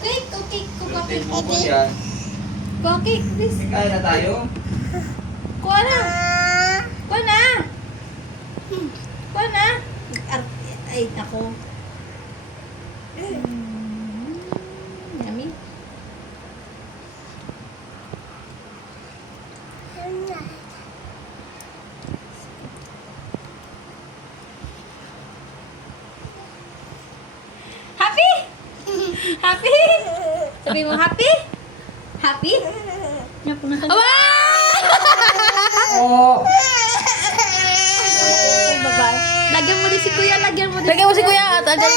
Cupcake, cupcake, cupcake. Focus yan. Cupcake, please. Kain na tayo. Kuha na. Kuha na. Kuha na. Ay, ako. Yummy. Happy? Happy? Sabi mo happy? Happy? Oh! Bye-bye. Lagyan mo din si Kuya, lagyan mo din. Lagyan mo si Kuya at andyan.